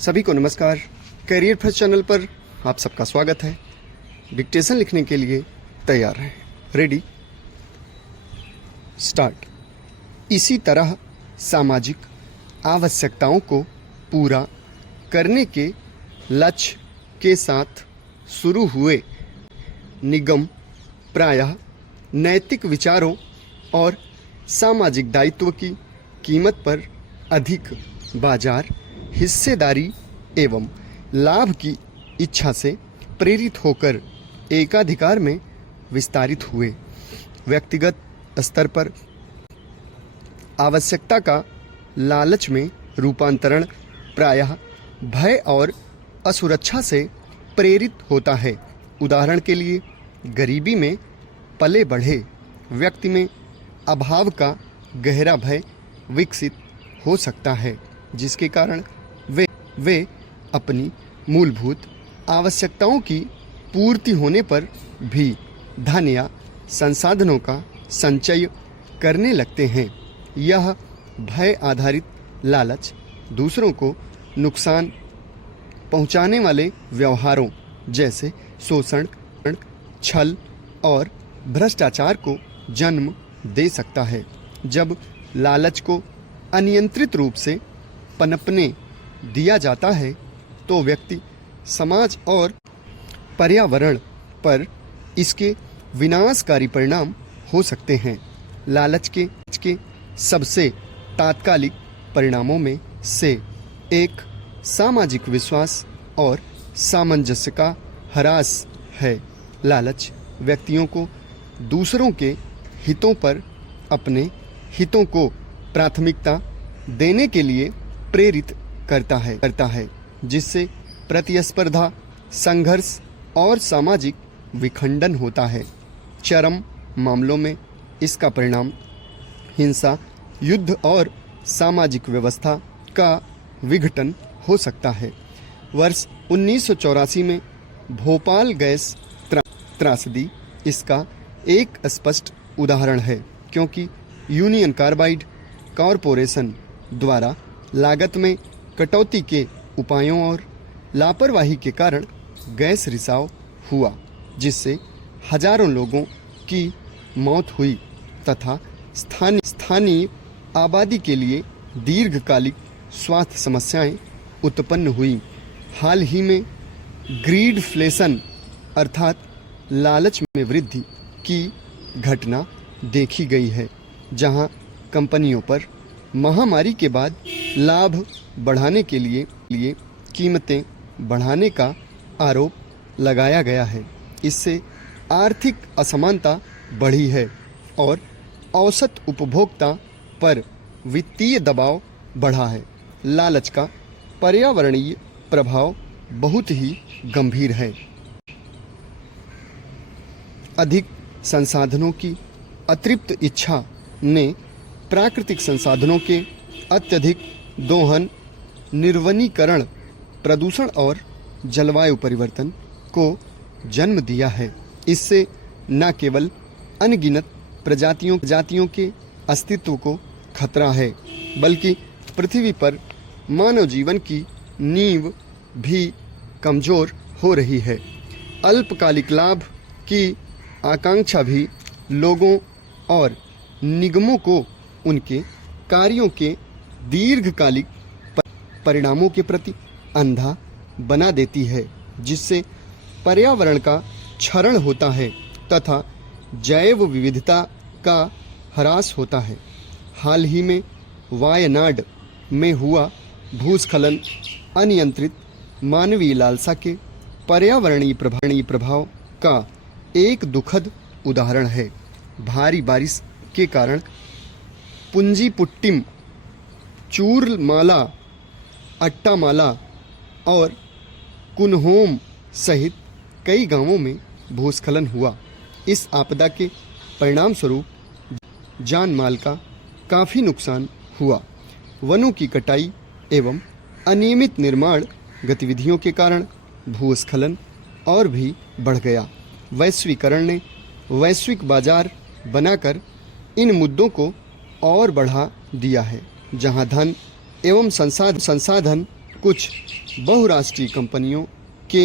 सभी को नमस्कार। करियर फर्स्ट चैनल पर आप सबका स्वागत है। डिक्टेशन लिखने के लिए तैयार हैं। Ready, start. इसी तरह सामाजिक आवश्यकताओं को पूरा करने के लक्ष्य के साथ शुरू हुए निगम प्रायः नैतिक विचारों और सामाजिक दायित्व की कीमत पर अधिक बाजार हिस्सेदारी एवं लाभ की इच्छा से प्रेरित होकर एकाधिकार में विस्तारित हुए। व्यक्तिगत स्तर पर आवश्यकता का लालच में रूपांतरण प्रायः भय और असुरक्षा से प्रेरित होता है। उदाहरण के लिए, गरीबी में पले बढ़े व्यक्ति में अभाव का गहरा भय विकसित हो सकता है, जिसके कारण वे अपनी मूलभूत आवश्यकताओं की पूर्ति होने पर भी धन या संसाधनों का संचय करने लगते हैं। यह भय आधारित लालच दूसरों को नुकसान पहुंचाने वाले व्यवहारों जैसे शोषण, छल और भ्रष्टाचार को जन्म दे सकता है। जब लालच को अनियंत्रित रूप से पनपने दिया जाता है तो व्यक्ति, समाज और पर्यावरण पर इसके विनाशकारी परिणाम हो सकते हैं। लालच के सबसे तात्कालिक परिणामों में से एक सामाजिक विश्वास और सामंजस्य का ह्रास है। लालच व्यक्तियों को दूसरों के हितों पर अपने हितों को प्राथमिकता देने के लिए प्रेरित करता है, जिससे प्रतिस्पर्धा, संघर्ष और सामाजिक विखंडन होता है। चरम मामलों में इसका परिणाम हिंसा, युद्ध और सामाजिक व्यवस्था का विघटन हो सकता है। वर्ष 1984 में भोपाल गैस त्रासदी इसका एक स्पष्ट उदाहरण है, क्योंकि यूनियन कार्बाइड कॉरपोरेशन द्वारा लागत में कटौती के उपायों और लापरवाही के कारण गैस रिसाव हुआ, जिससे हजारों लोगों की मौत हुई तथा स्थानीय आबादी के लिए दीर्घकालिक स्वास्थ्य समस्याएं उत्पन्न हुई। हाल ही में ग्रीडफ्लेशन अर्थात लालच में वृद्धि की घटना देखी गई है, जहां कंपनियों पर महामारी के बाद लाभ बढ़ाने के लिए कीमतें बढ़ाने का आरोप लगाया गया है। इससे आर्थिक असमानता बढ़ी है और औसत उपभोक्ता पर वित्तीय दबाव बढ़ा है। लालच का पर्यावरणीय प्रभाव बहुत ही गंभीर है। अधिक संसाधनों की अतृप्त इच्छा ने प्राकृतिक संसाधनों के अत्यधिक दोहन, निर्वनीकरण, प्रदूषण और जलवायु परिवर्तन को जन्म दिया है। इससे न केवल अनगिनत प्रजातियों के अस्तित्व को खतरा है, बल्कि पृथ्वी पर मानव जीवन की नींव भी कमजोर हो रही है। अल्पकालिक लाभ की आकांक्षा भी लोगों और निगमों को उनके कार्यों के दीर्घकालिक परिणामों के प्रति अंधा बना देती है, जिससे पर्यावरण का क्षरण होता है तथा जैव विविधता का ह्रास होता है। हाल ही में वायनाड में हुआ भूस्खलन अनियंत्रित मानवीय लालसा के पर्यावरणीय प्रभाव का एक दुखद उदाहरण है। भारी बारिश के कारण पुंजीपुट्टिम, चूरमाला, अट्टामाला और कुनहोम सहित कई गांवों में भूस्खलन हुआ। इस आपदा के परिणाम स्वरूप जान माल का काफ़ी नुकसान हुआ। वनों की कटाई एवं अनियमित निर्माण गतिविधियों के कारण भूस्खलन और भी बढ़ गया। वैश्वीकरण ने वैश्विक बाजार बनाकर इन मुद्दों को और बढ़ा दिया है, जहां धन एवं संसाधन कुछ बहुराष्ट्रीय कंपनियों के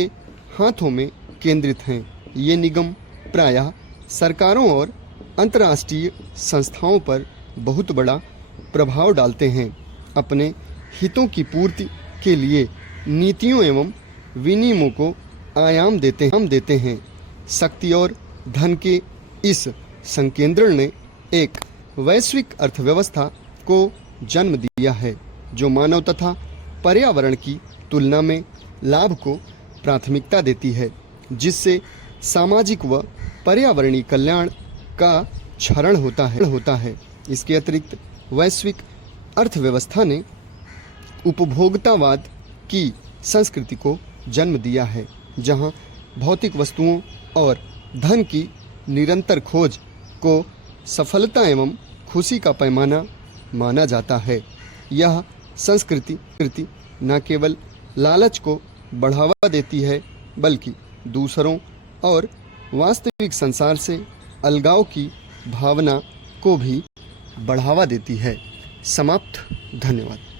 हाथों में केंद्रित हैं। ये निगम प्रायः सरकारों और अंतर्राष्ट्रीय संस्थाओं पर बहुत बड़ा प्रभाव डालते हैं। अपने हितों की पूर्ति के लिए नीतियों एवं विनियमों को आयाम देते हैं। शक्ति और धन के इस संकेंद्रण ने एक वैश्विक अर्थव्यवस्था को जन्म दिया है, जो मानव तथा पर्यावरण की तुलना में लाभ को प्राथमिकता देती है, जिससे सामाजिक व पर्यावरणीय कल्याण का क्षरण होता है। इसके अतिरिक्त वैश्विक अर्थव्यवस्था ने उपभोक्तावाद की संस्कृति को जन्म दिया है, जहां भौतिक वस्तुओं और धन की निरंतर खोज को सफलता एवं खुशी का पैमाना माना जाता है। यह संस्कृति न केवल लालच को बढ़ावा देती है, बल्कि दूसरों और वास्तविक संसार से अलगाव की भावना को भी बढ़ावा देती है। समाप्त। धन्यवाद।